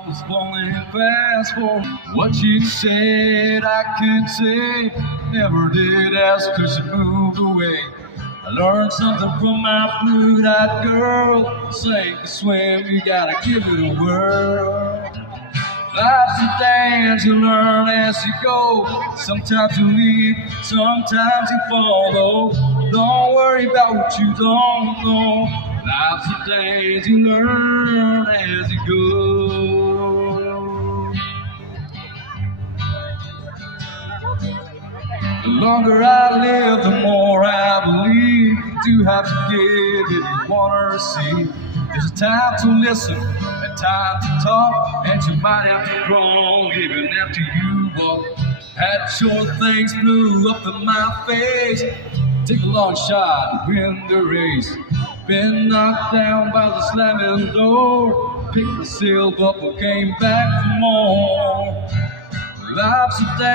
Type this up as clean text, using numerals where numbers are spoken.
I was falling fast for what she said I could say. Never did ask 'cause she moved away. I learned something from my blue-eyed girl. Sink or swim, you gotta give it a whirl. Life's a dance, you learn as you go. Sometimes you lead, sometimes you follow. Don't worry about what you don't know. Life's a dance, you learn as you go. The longer I live, the more I believe you have to give if you want to receive. There's a time to listen and time to talk, and you might have to grow even after you walk. Had sure things blew up in my face. Take a long shot to win the race. Been knocked down by the slamming door. Picked myself up and came back for more. Life's a day.